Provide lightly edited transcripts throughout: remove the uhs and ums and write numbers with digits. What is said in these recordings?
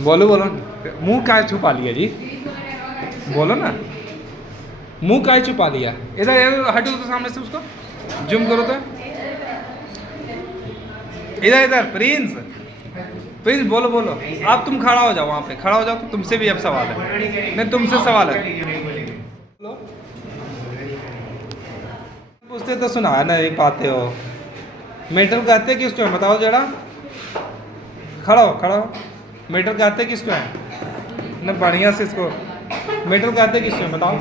बोलो बोलो, मुंह काहे छुपा लिया जी, बोलो ना, मुंह काहे छुपा लिया। इधर हटो तो सामने से, उसको जूम करो तो, इधर इधर प्रिंस, प्रिंस बोलो बोलो। अब तुम खड़ा हो जाओ, वहाँ पे खड़ा हो जाओ, तो तुमसे भी अब सवाल है, नहीं तुमसे सवाल है। पूछते तो सुना नहीं पाते हो। मेटल कहते किसको है बताओ जरा, खड़ा हो खड़ा हो। मेटल कहते किसको है ना, बढ़िया से इसको, मेटल कहते किसको है बताओ।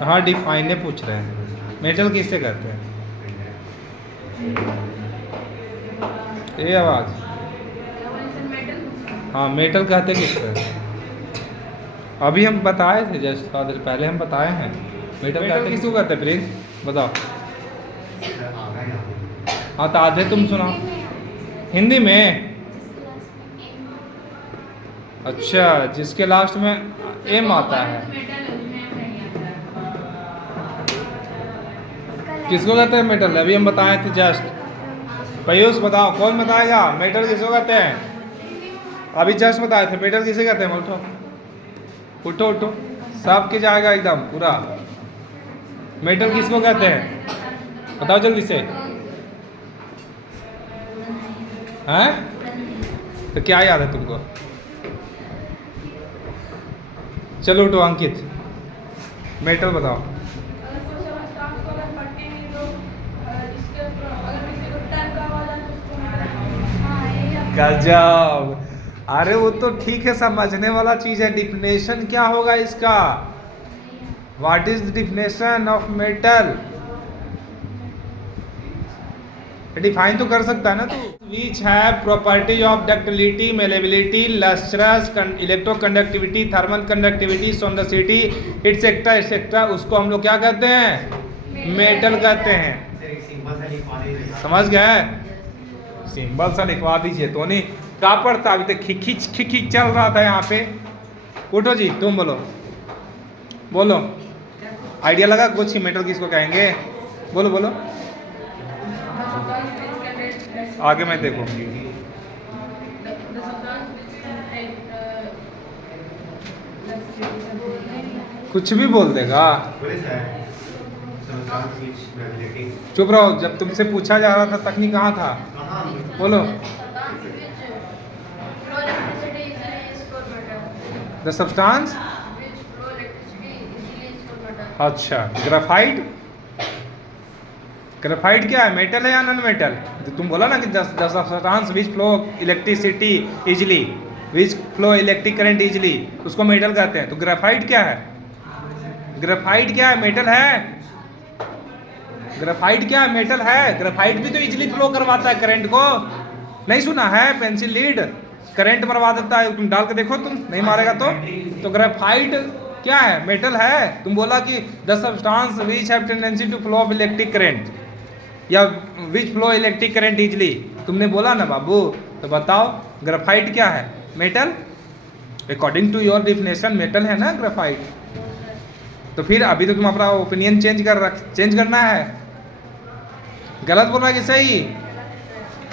हाँ डिफाइन पूछ रहे हैं, मेटल किससे कहते हैं, ये आवाज। हाँ मेटल कहते किसको है, अभी हम बताए थे जस्ट थोड़ा देर पहले हम बताए हैं। मेटल कहते किसको कहते हैं प्रिंस बताओ। हाँ तो आधे तुम सुनाओ हिंदी में। अच्छा जिसके लास्ट में एम आता है, किसको कहते हैं मेटल, अभी हम बताए थे जस्ट। पयूष बताओ कौन बताएगा मेटल किसको कहते हैं, अभी जस्ट बताए थे मेटल किसे कहते हैं। उठो उठो उठो, सब के जाएगा एकदम पूरा। मेटल किसको कहते हैं बताओ जल्दी से, हैं तो क्या याद है तुमको। चलो उठो अंकित, मेटल बताओ। गजब, अरे वो तो ठीक है, समझने वाला चीज है। डिफिनेशन क्या होगा इसका, what is the definition of metal, define तो कर सकता है ना तू। Which have properties of ductility, malleability, lustrous, electroconductivity, thermal conductivity, sonority et cetera et cetera, उसको हम लोग क्या कहते हैं, मेटल कहते हैं। समझ गए, सिंबल सा लिखवा दीजिए तो नहीं क्या पड़ता, अभी तक खिखिच चल रहा था यहाँ पे। उठो जी तुम बोलो बोलो, आइडिया लगा कुछ मेटल किसको कहेंगे, बोलो बोलो आगे मैं देखो। कुछ भी बोल देगा, चुप रहो, जब तुमसे पूछा जा रहा था तकनीक कहाँ था, बोलो। द सब्सटेंस, अच्छा ग्रेफाइट, ग्रेफाइट क्या है, मेटल है या नॉन मेटल। तो तुम बोला ना कि the substance which flow electricity easily, which flow electric current easily, उसको मेटल कहते हैं। तो ग्रेफाइट क्या है, ग्रेफाइट क्या है, मेटल है। ग्रेफाइट क्या है, मेटल है। ग्रेफाइट भी तो इजिली फ्लो करवाता है करंट को, नहीं सुना है, पेंसिल लीड करंट मरवा देता है, तुम डाल के देखो, तुम नहीं मारेगा तो ग्रेफाइट क्या है, मेटल है। तुम बोला कि the substance which have tendency to flow of electric current या which flow electric current easily, तुमने बोला ना बाबू। तो बताओ ग्रेफाइट क्या है, metal. According to your definition metal है ना ग्रेफाइट। तो फिर अभी तो तुम अपना ओपिनियन चेंज करना है, गलत बोल रहा है कि सही।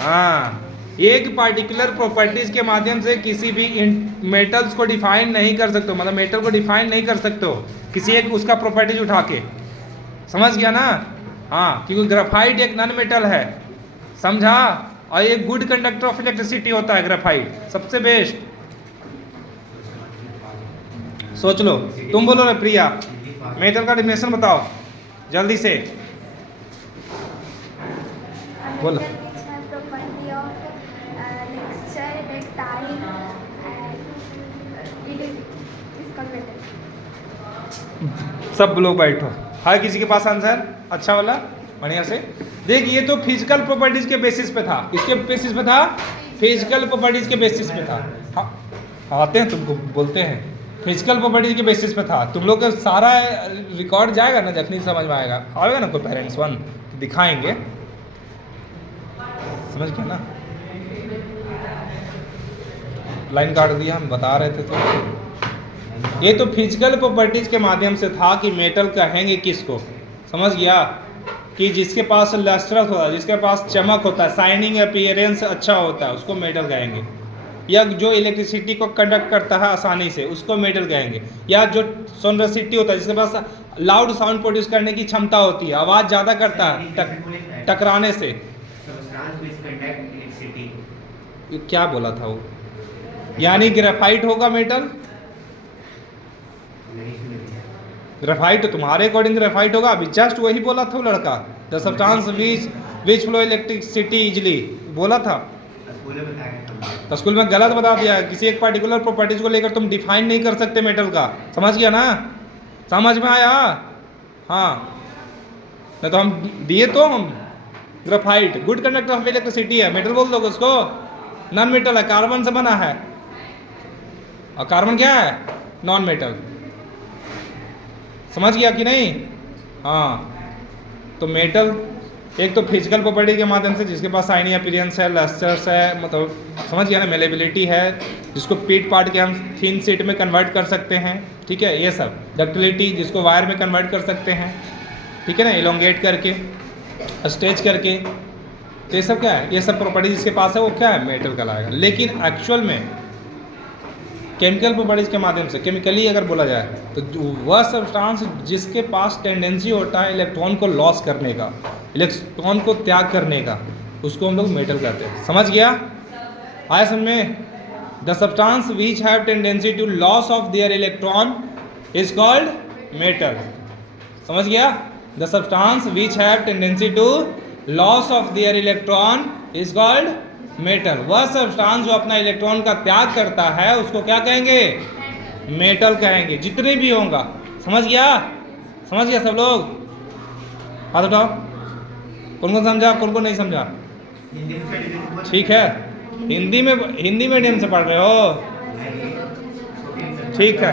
हाँ, एक पार्टिकुलर प्रॉपर्टीज के माध्यम से किसी भी मेटल्स को डिफाइन नहीं कर सकते, मतलब मेटल को डिफाइन नहीं कर सकते हो किसी एक उसका प्रॉपर्टीज उठा के, समझ गया ना। हाँ, क्योंकि ग्रेफाइट एक नॉन मेटल है, समझा। और एक गुड कंडक्टर ऑफ इलेक्ट्रिसिटी होता है ग्रेफाइट, सबसे बेस्ट। सोच लो, तुम बोलो ना प्रिया, मेटल का डिफिनेशन बताओ जल्दी से, बोलो। सब लोग बैठो, है किसी के पास आंसर अच्छा वाला बढ़िया से। देख ये तो फिजिकल प्रॉपर्टीज के बेसिस पे था, इसके बेसिस पे था, फिजिकल प्रॉपर्टीज के बेसिस पे था। हाँ आते हैं तुमको बोलते हैं, फिजिकल प्रॉपर्टीज के बेसिस पे था। तुम लोग का सारा रिकॉर्ड जाएगा ना, जखनी समझ में आएगा ना कोई पेरेंट्स वन तो दिखाएंगे, समझ गया ना। लाइन काट दिया, हम बता रहे थे तो ये तो फिजिकल प्रॉपर्टीज के माध्यम से था कि मेटल कहेंगे किसको, समझ गया। कि जिसके पास लस्ट्रस होता है, जिसके पास चमक होता है, शाइनिंग अपीयरेंस अच्छा होता है, उसको मेटल कहेंगे। या जो इलेक्ट्रिसिटी को कंडक्ट करता है आसानी से, उसको मेटल कहेंगे। या जो सोनरसिटी होता है, जिसके पास लाउड साउंड प्रोड्यूस करने की क्षमता होती है, आवाज़ ज़्यादा करता है टकराने से। ये क्या बोला था वो, यानी ग्रेफाइट होगा मेटल। ग्रेफाइट तो तुम्हारे अकॉर्डिंग ग्रेफाइट होगा, अभी जस्ट वही बोला था वो लड़का, the substance which flow electricity easily, बोला था। तो स्कूल में गलत बता दिया, किसी एक पार्टिकुलर प्रॉपर्टीज को लेकर तुम डिफाइन नहीं कर सकते मेटल का, समझ गया ना, समझ में आया। हाँ, नहीं तो हम दिए तो हम graphite good conductor of electricity है, मेटल बोल दोगे उसको, नॉन मेटल है, कार्बन से बना है, और कार्बन क्या है, नॉन मेटल। समझ गया कि नहीं। हाँ, तो मेटल एक तो फिजिकल प्रॉपर्टी के माध्यम से, जिसके पास शाइनी अपीयरेंस है, लस्टर्स है, मतलब समझ गया ना, मेलेबिलिटी है, जिसको पीट पार्ट के हम थिन शीट में कन्वर्ट कर सकते हैं, ठीक है, ये सब। डक्टिलिटी, जिसको वायर में कन्वर्ट कर सकते हैं, ठीक है ना, इलोंगेट करके, स्ट्रेच करके, तो ये सब क्या है, ये सब प्रॉपर्टी जिसके पास है वो क्या है, मेटल कहलाएगा। लेकिन एक्चुअल में केमिकल प्रॉपर्टीज के माध्यम से, केमिकली अगर बोला जाए तो वह सब्सटेंस जिसके पास टेंडेंसी होता है इलेक्ट्रॉन को लॉस करने का, इलेक्ट्रॉन को त्याग करने का, उसको हम लोग मेटल कहते हैं। समझ गया, आया समझ में। The substance which have tendency to loss of their electron is called metal. समझ गया, the substance which have tendency to loss of their electron is called metal. वह सब्सटेंस जो अपना इलेक्ट्रॉन का त्याग करता है उसको क्या कहेंगे, मेटल कहेंगे, जितने भी होगा। समझ गया, समझ गया सब लोग, हाथ उठाओ, कौन कौन समझा, कौन कौन नहीं समझा। ठीक है, हिंदी मीडियम से पढ़ रहे हो, ठीक है।